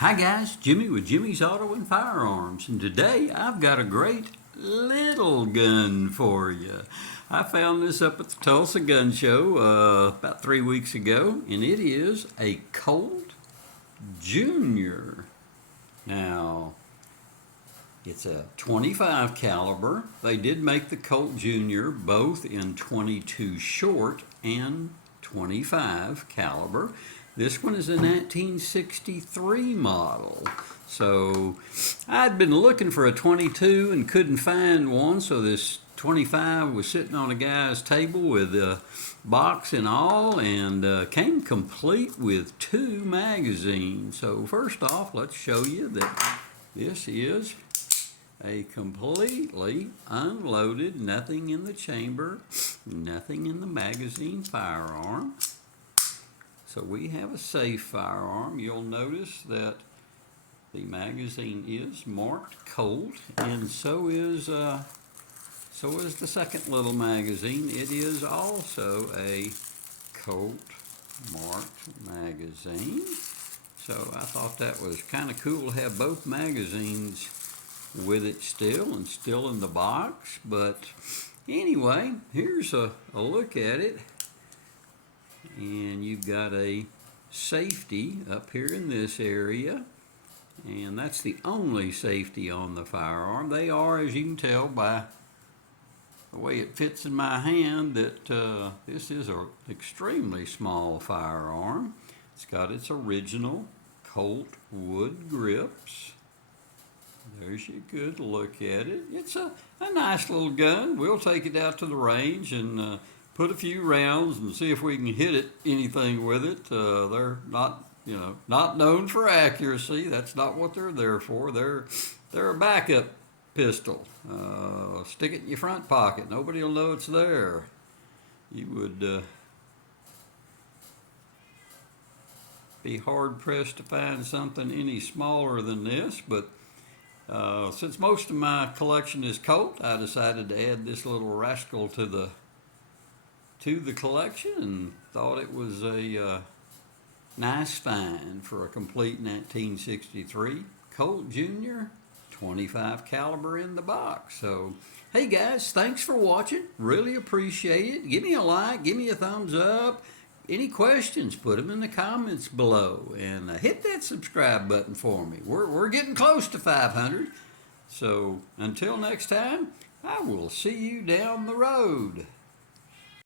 Hi guys, Jimmy with Jimmy's Auto and Firearms, and today I've got a great little gun for you. I found this up at the Tulsa Gun Show about 3 weeks ago, and it is a Colt Junior. Now, it's a 25 caliber. They did make the Colt Junior both in 22 short and 25 caliber. This one is a 1963 model. So I'd been looking for a 22 and couldn't find one, so this 25 was sitting on a guy's table with a box and all, and came complete with 2 magazines. So first off, let's show you that this is a completely unloaded, nothing in the chamber, nothing in the magazine firearm. So we have a safe firearm. You'll notice that the magazine is marked Colt, and so is the second little magazine. It is also a Colt marked magazine. So I thought that was kind of cool to have both magazines with it still and still in the box. But anyway, here's a look at it. And you've got a safety up here in this area, and that's the only safety on the firearm. They are, as you can tell by the way it fits in my hand, that this is an extremely small firearm. It's got its original Colt wood grips. There's a good look at it. It's a nice little gun. We'll take it out to the range and put a few rounds and see if we can hit anything with it. They're not known for accuracy. That's not what they're there for. They're a backup pistol. Stick it in your front pocket. Nobody will know it's there. You would be hard pressed to find something any smaller than this, but since most of my collection is Colt, I decided to add this little rascal to the collection, and thought it was a nice find for a complete 1963 Colt Junior 25 caliber in the box. So hey guys, thanks for watching. Really appreciate it. Give me a like, give me a thumbs up. Any questions, put them in the comments below, and hit that subscribe button for me. We're getting close to 500. So until next time, I will see you down the road.